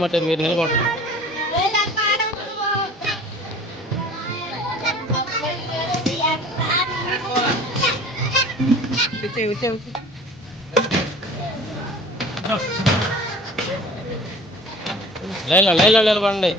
మటే మీరు నిలబడండి. లైన్లో నిలబడండి.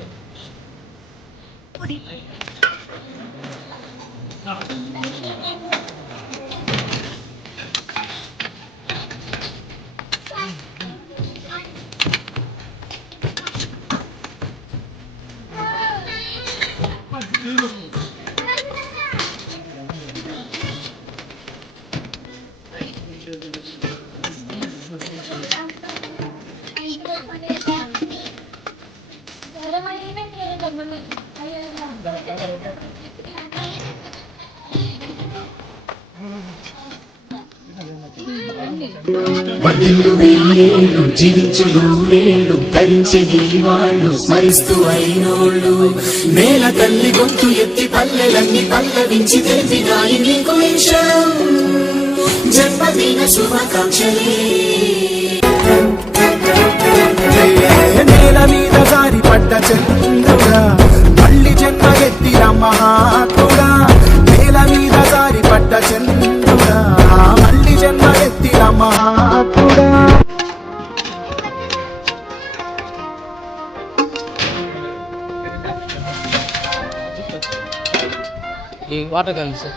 పన్నెండు వెయ్యేళ్ళు జీవించుడు వేళ్ళు ధరించి వాళ్ళు స్మరిస్తూ అయినోళ్ళు నేల తల్లి గొంతు ఎత్తి పల్లెలన్నీ పల్లవించి తెలిపినాయి నీకు జన్మదిన శుభాకాంక్షలే. నేల మీద జారి పడ్డ చంద్రుడా మళ్ళీ జన్మ ఎత్తిన మహాత్ముడా నేల మీద జారి పడ్డ చంద్రుడా మళ్ళీ జన్మ ఎత్తిన మహాత్ముడా. వాటర్ కలిసి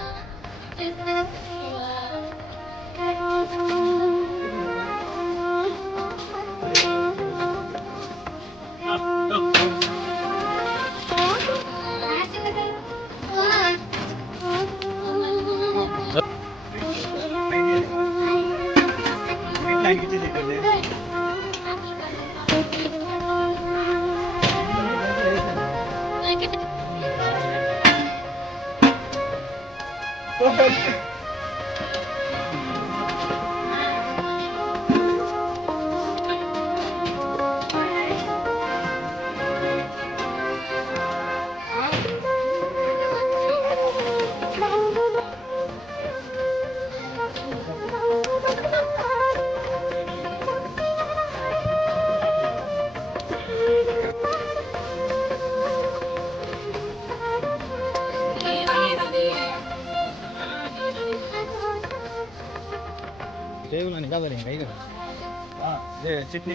టేబుల్ కాదు ఇంకా చట్నీ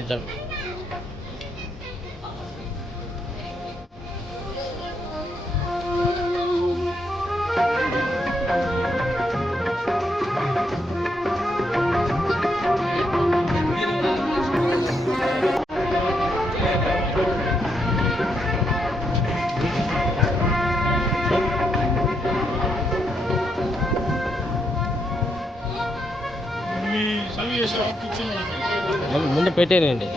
ఇద్దాం. ముందు పెట్టేనండి.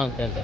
అంతే అంతే.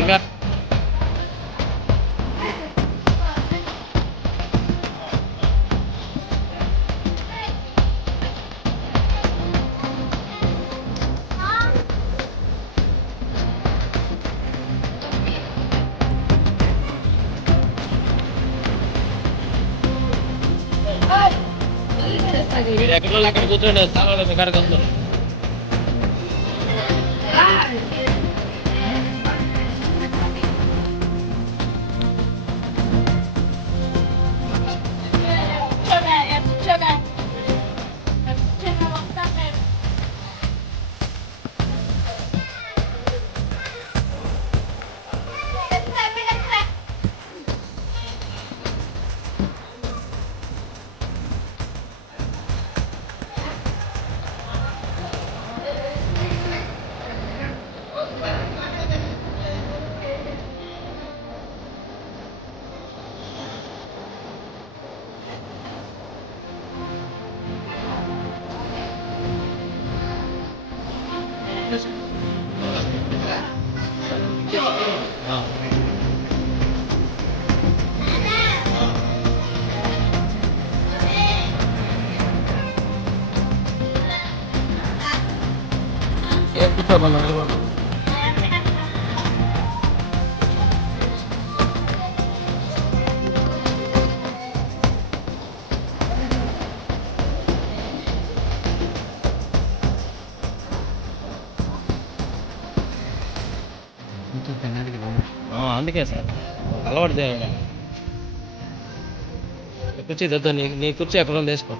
ఇంకా మీరు ఎక్కడో అక్కడ కూర్చోండి, స్థానంలో మీ కాడికి వస్తాం. ఆ. ఏ కూర్చోమన్నా అందుకే సార్ అలవాటు చేయండి కుర్చీ తెద్దా నీ కుర్చీ ఎక్కడ ఉంది వేసుకో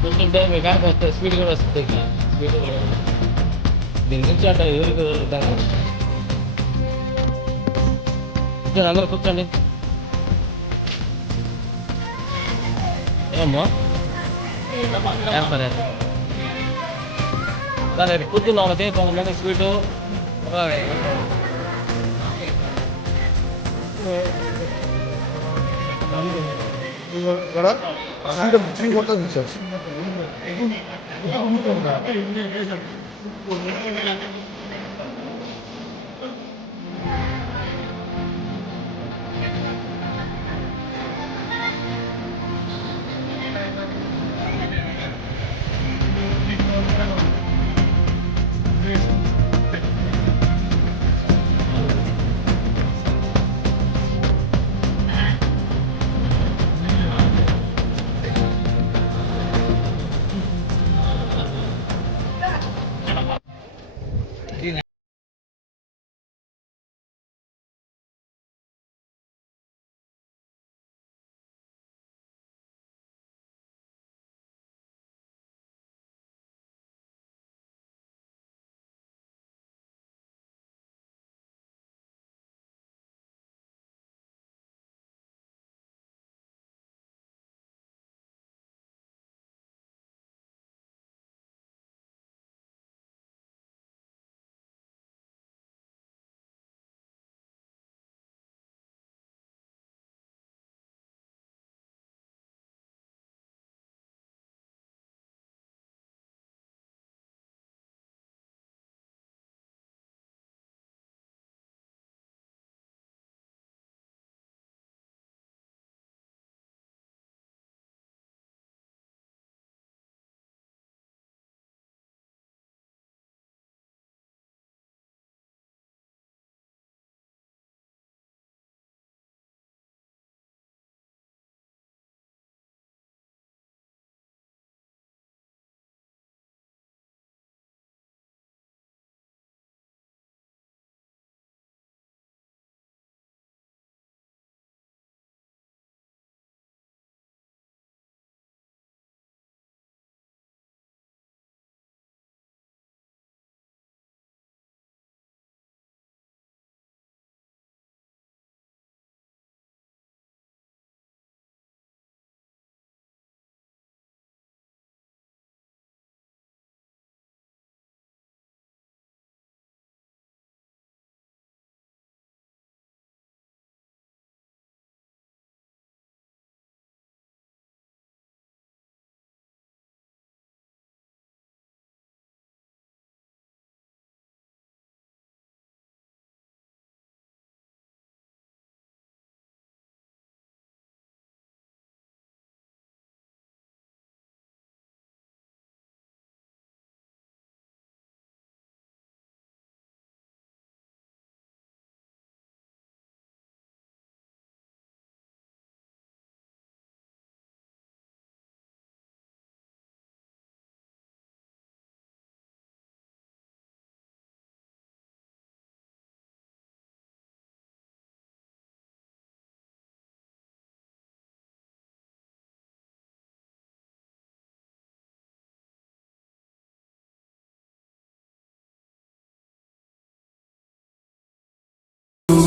చూస్తుంటే మీ కాక వస్తే స్పీడ్ కూడా వస్తుంది స్పీడ్ కూడా దీని నుంచి అంటే ఎవరికి కూర్చోండి అందరూ కూర్చోండి ఏమమ్మా సరే సరే కూర్చున్నాం అయితే 9 గంటల స్పీడు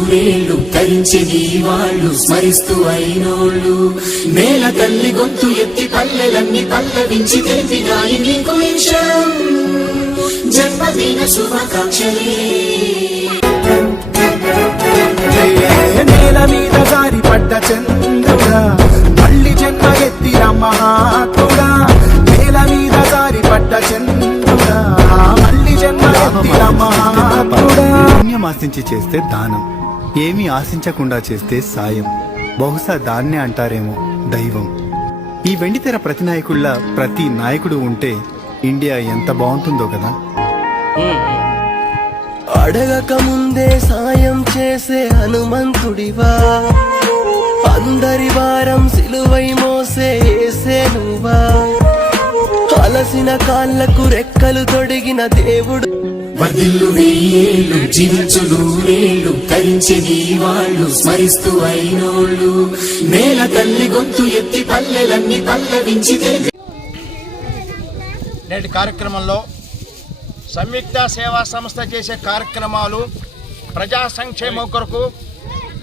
వేళ్ళు ధరించెని వాళ్ళు స్మరిస్తూ అయినోళ్ళు నేల తల్లి గొంతు ఎత్తి పల్లెలన్నీ పల్లవించి తెలిపినాయి నీకు ఈ క్షణం జన్మదిన శుభాకాంక్షలే. నేల మీద జారి పడ్డ చంద్రుడా మళ్ళీ జన్మ ఎత్తిన మహాత్ముడా నేల మీద జారి పడ్డ చంద్రుడా మళ్ళీ జన్మ ఎత్తిన మహాత్ముడా. పుణ్యం ఆశించి చేస్తే దానం, ఏమీ ఆశించకుండా చేస్తే సాయం. బహుశా దాన్నే అంటారేమో దైవం. ఈ వెండితెర ప్రతి నాయకుళ్ళ ప్రతి నాయకుడు ఉంటే ఇండియా ఎంత బాగుంటుందో కదా. అడగక ముందే సాయం చేసే హనుమంతుడివా, అందరి వారం సిలువై మోసే యేసే నువ్వా, అలసిన కాళ్ళకు రెక్కలు తొడిగిన దేవుడు. వర్ధిల్లు వెయ్యేళ్ళు జీవించు నూరేళ్ళు ధరించెని వాళ్ళు స్మరిస్తూ అయినోళ్ళు నేల తల్లి గొంతు ఎత్తి పల్లెలన్నీ పల్లవించి తెలిపి. నేటి కార్యక్రమంలో సంయుక్త సేవా సంస్థ చేసే కార్యక్రమాలు ప్రజా సంక్షేమం కొరకు,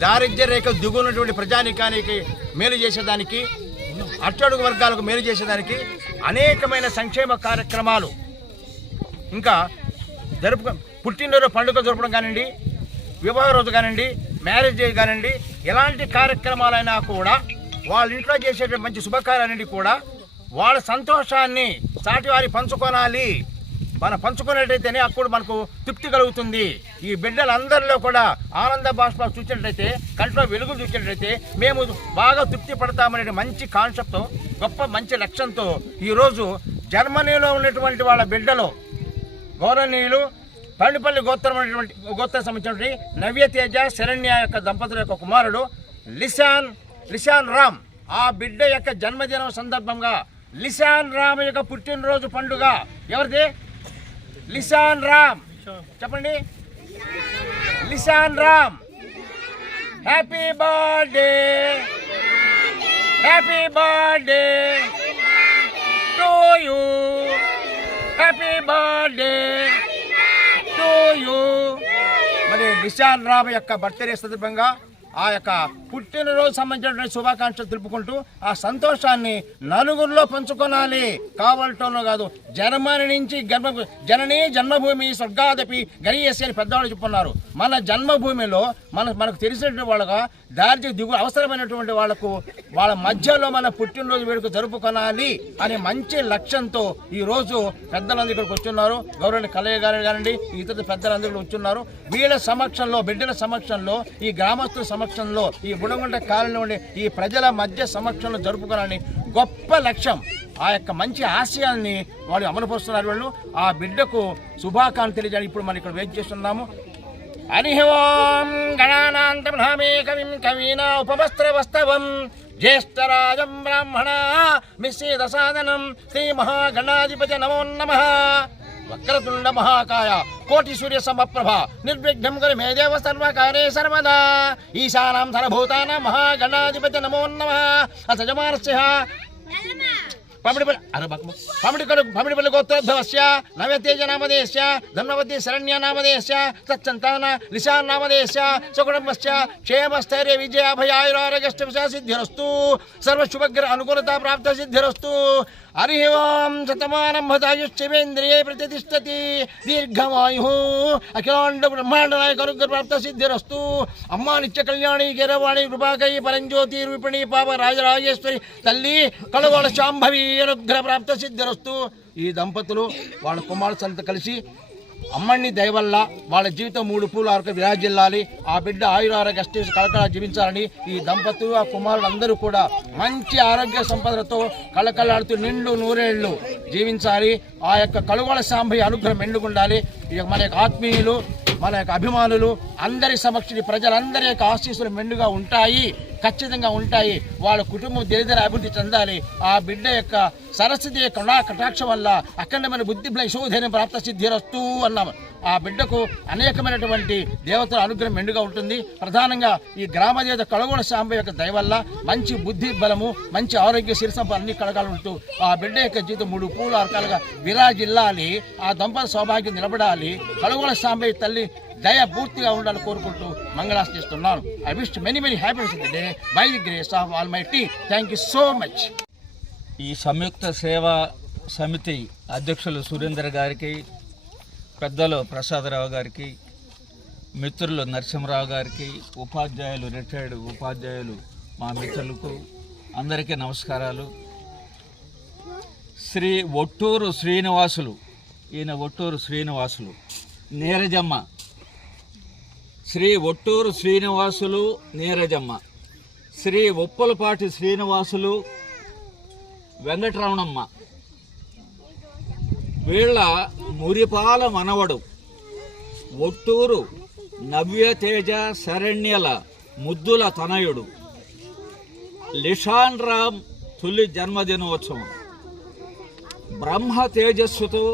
దారిద్ర్య రేఖ దిగున్నటువంటి ప్రజానికానికి మేలు చేసేదానికి, అట్టడుగు వర్గాలకు మేలు చేసేదానికి అనేకమైన సంక్షేమ కార్యక్రమాలు, ఇంకా పుట్టినరోజు పండుగ జరపడం కానివ్వండి, వివాహ రోజు కానివ్వండి, మ్యారేజ్ డే కానివ్వండి, ఎలాంటి కార్యక్రమాలైనా కూడా వాళ్ళ ఇంట్లో చేసే మంచి శుభకార్యాలన్నింటి కూడా వాళ్ళ సంతోషాన్ని సాటివారి పంచుకోనాలి. మనం పంచుకున్నట్టయితేనే అప్పుడు మనకు తృప్తి కలుగుతుంది. ఈ బిడ్డలందరిలో కూడా ఆనంద బాష్పాలు చూసినట్లయితే, కంట్లో వెలుగులు చూసినట్లయితే మేము బాగా తృప్తి పడతామనే మంచి కాన్సెప్ట్తో, గొప్ప మంచి లక్ష్యంతో ఈరోజు జర్మనీలో ఉన్నటువంటి వాళ్ళ బిడ్డలు గౌరవనీయులు తండ్రిపల్లి గోత్రం సంబంధించినటువంటి నవ్యతేజ శరణ్య యొక్క దంపతుల యొక్క కుమారుడు లిశాన్ రామ్, ఆ బిడ్డ యొక్క జన్మదినం సందర్భంగా లిశాన్ రామ్ యొక్క పుట్టినరోజు పండుగ. ఎవరిది? లిశాన్ రామ్. చెప్పండి, Lishan Ram. Happy birthday, happy birthday to you, happy birthday to you. మరి లిశాన్ రామ్ యొక్క బర్త్డే సందర్భంగా ఆ యొక్క పుట్టినరోజు సంబంధించినటువంటి శుభాకాంక్షలు తెలుపుకుంటూ ఆ సంతోషాన్ని నలుగురిలో పంచుకోనాలి. కావలటంలో కాదు, జర్మనీ నుంచి జననీ జన్మభూమి స్వర్గాదపి గరీయసి అని పెద్దవాళ్ళు చెప్పున్నారు. మన జన్మభూమిలో మనకు తెలిసినటువంటి వాళ్ళగా దారిద్ర్య దిగు అవసరమైనటువంటి వాళ్లకు వాళ్ళ మధ్యలో మన పుట్టినరోజు వేడుక జరుపుకోనాలి అనే మంచి లక్ష్యంతో ఈరోజు పెద్దలందరూ ఇక్కడికి వచ్చున్నారు. గౌరవ కలయ్య గారు కానివ్వండి, ఇతర పెద్దలందరూ వచ్చున్నారు. వీళ్ళ సమక్షంలో, బిడ్డల సమక్షంలో, ఈ గ్రామస్తుల సమక్షంలో, ఈ బుడగుంట కాలంలో ఉండే ఈ ప్రజల మధ్య సమక్షంలో జరుపుకోవాలని గొప్ప లక్ష్యం. ఆ యొక్క మంచి ఆశయాల్ని వాళ్ళు అమలుపరుస్తున్నారు. వాళ్ళు ఆ బిడ్డకు శుభాకాంక్షలు తెలియజేయాలి. ఇప్పుడు మనం ఇక్కడ వెయిట్ చేస్తున్నాము. హరి ఓం గణానాంతమహామే కవిం కవీనా ఉపవస్త్రవస్తవం జ్యేష్ఠరాజం బ్రాహ్మణ మిశ్రీద సాధనం శ్రీ మహాగణాధిపతి నమో నమః. వక్రతుండ మహాకాయ కోటి సూర్య సమప్రభ నిర్విఘ్నం కురు మే దేవ సర్వకార్యే సర్వదా. ఈశానాం సర్వభూతానాం మహాగణాధిపతి నమో నమః. అసజమానస్య పమిడిపల్లి గోత్రోద్భవస్య నవ్యతేజ నామధేయస్య ధర్మవతి శరణ్య నామధేయస్య తచ్చంతాన లిశాన్ నామధేయస్య సుకుటుంబస్య క్షేమస్థైర్య విజయాభయాయురారోగ్యష్ట సిద్ధిరస్తు సర్వశుభగ్ర అనుకూలత ప్రాప్త సిద్ధిరస్తు. హరి ఓం శతమానం భతాయుష్యేంద్రియే ప్రతిష్టతి దీర్ఘమాయు అఖిలాండ బ్రహ్మాండ నాయక అనుగ్రహ ప్రాప్త సిద్ధిరస్తు. అమ్మా నిత్య కళ్యాణి గిరవాణి కృపాకై పరంజ్యోతి రూపిణి పాప రాజరాజేశ్వరి తల్లి కళవాళ శాంభవి అనుగ్రహ ప్రాప్త సిద్ధిరస్తు. ఈ దంపతులు వాళ్ళ కుమారులంతా కలిసి అమ్మని దయవల్ల వాళ్ళ జీవితం 3 పూల వరకు విరాజిల్లాలి, ఆ బిడ్డ ఆయురారోగ్య అష్టేష్ కళకళ జీవించాలని ఈ దంపతులు ఆ కుమారులు అందరూ కూడా మంచి ఆరోగ్య సంపదలతో కళకళాడుతూ నిండు నూరేళ్లు జీవించాలి. ఆ యొక్క కళవాళ శాంభవి అనుగ్రహం మెండుగుండాలి. మన యొక్క ఆత్మీయులు, మన యొక్క అభిమానులు అందరి సమక్షి ప్రజలందరి యొక్క ఆశీస్సులు మెండుగా ఉంటాయి, ఖచ్చితంగా ఉంటాయి. వాళ్ళ కుటుంబం దినదిన అభివృద్ధి చెందాలి. ఆ బిడ్డ యొక్క సరస్వతి యొక్క కటాక్షం వల్ల అఖండమైన బుద్ధి శోధైర్యం ప్రాప్త సిద్ధిరస్తు అన్నాము. ఆ బిడ్డకు అనేకమైనటువంటి దేవతల అనుగ్రహం మెండుగా ఉంటుంది. ప్రధానంగా ఈ గ్రామ దేవత కళగోళ శాంబ యొక్క దయ వల్ల మంచి బుద్ధి బలము, మంచి ఆరోగ్య శిరసంప అన్ని కలగాలంటూ ఆ బిడ్డ యొక్క జీవితం 3 పూల అరకాలుగా విరాజిల్లాలి. ఆ దంపతుల సౌభాగ్యం నిలబడాలి. కళగోళ శాంబ తల్లి దయ పూర్తిగా ఉండాలని కోరుకుంటూ మంగళాశిస్తున్నాను. I wish many happiness in the day by the grace of almighty. Thank you so much. ఈ సంయుక్త సేవా సమితి అధ్యక్షులు సురేందర్ గారికి, పెద్దలు ప్రసాదరావు గారికి, మిత్రులు నరసింహరావు గారికి, ఉపాధ్యాయులు రిటైర్డ్ ఉపాధ్యాయులు మా మిత్రులకు అందరికీ నమస్కారాలు. శ్రీ ఒట్టూరు శ్రీనివాసులు, ఈయన ఒట్టూరు శ్రీనివాసులు, నీరజమ్మ, శ్రీ ఒట్టూరు శ్రీనివాసులు నీరజమ్మ, శ్రీ ఉప్పలపాటి శ్రీనివాసులు వెంకటరమణమ్మ, వీళ్ళ మురిపాల మనవడు ఒట్టూరు నవ్యతేజ శరణ్యల ముద్దుల తనయుడు లిషాన్ రామ్ తొలి జన్మదినోత్సవం. బ్రహ్మ తేజస్సుతో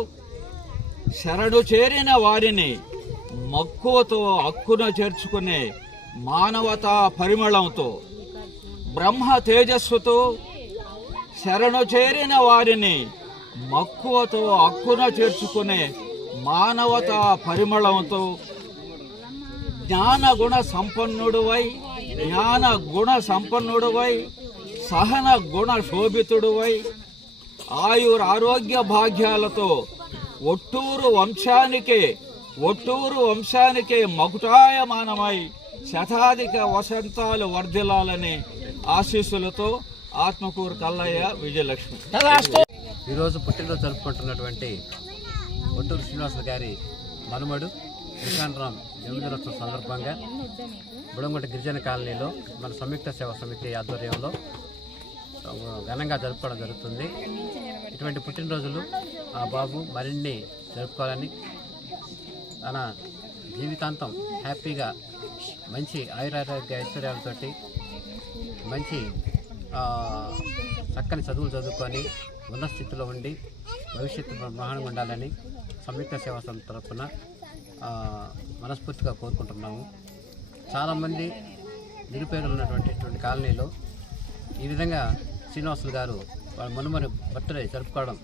శరణు చేరిన వారిని మక్కువతో హక్కున చేర్చుకునే మానవతా పరిమళంతో, బ్రహ్మ తేజస్సుతో శరణు చేరిన వారిని మక్కువతో హక్కున చేర్చుకునే మానవతా పరిమళంతో జ్ఞాన గుణ సంపన్నుడువై సహన గుణ శోభితుడువై ఆయురారోగ్య భాగ్యాలతో ఒట్టూరు వంశానికే మకుటాయమానమై శతాధిక వసంతాలు వర్ధిల్లాలని ఆశీస్సులతో ఆత్మకూరు కల్లయ్య విజయలక్ష్మి. ఈరోజు పుట్టినరోజు జరుపుకుంటున్నటువంటి ఒట్టూరు శ్రీనివాసులు గారి మనుమడు లిషాన్ రామ్ జన్మదినోత్సవం సందర్భంగా బుడంగుంట గిరిజన కాలనీలో మన సంయుక్త సేవా సమితి ఆధ్వర్యంలో ఘనంగా జరుపుకోవడం జరుగుతుంది. ఇటువంటి పుట్టినరోజులు ఆ బాబు మరిన్ని జరుపుకోవాలని, తన జీవితాంతం హ్యాపీగా మంచి ఆయురారోగ్య ఐశ్వర్యాలతోటి మంచి చక్కని చదువులు చదువుకొని ఉన్నత స్థితిలో ఉండి భవిష్యత్తు బ్రహ్మాండంగా ఉండాలని సంయుక్త సేవా సమితి తరఫున మనస్ఫూర్తిగా కోరుకుంటున్నాము. చాలామంది నిరుపేదలు ఉన్నటువంటి కాలనీలో ఈ విధంగా శ్రీనివాసులు గారు వాళ్ళ మనుమని బర్త్డే జరుపుకోవడం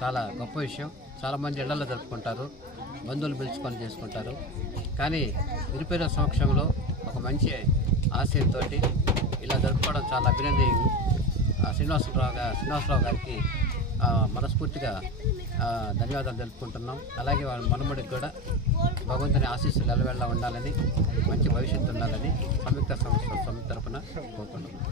చాలా గొప్ప విషయం. చాలామంది ఇళ్లలో జరుపుకుంటారు, బంధువులు పిలుచుకొని చేసుకుంటారు. కానీ నిరుపేద సమక్షంలో ఒక మంచి ఆశయంతో ఇలా జరుపుకోవడం చాలా అభినందనీయం. శ్రీనివాసరావు గారికి మనస్ఫూర్తిగా ధన్యవాదాలు తెలుపుకుంటున్నాం. అలాగే వాళ్ళ మనుమడికి కూడా భగవంతుని ఆశీస్సులు ఎల్లవెళ్ళ ఉండాలని, మంచి భవిష్యత్తు ఉండాలని సంయుక్త సంస్థ తరఫున కోరుకుంటున్నాం.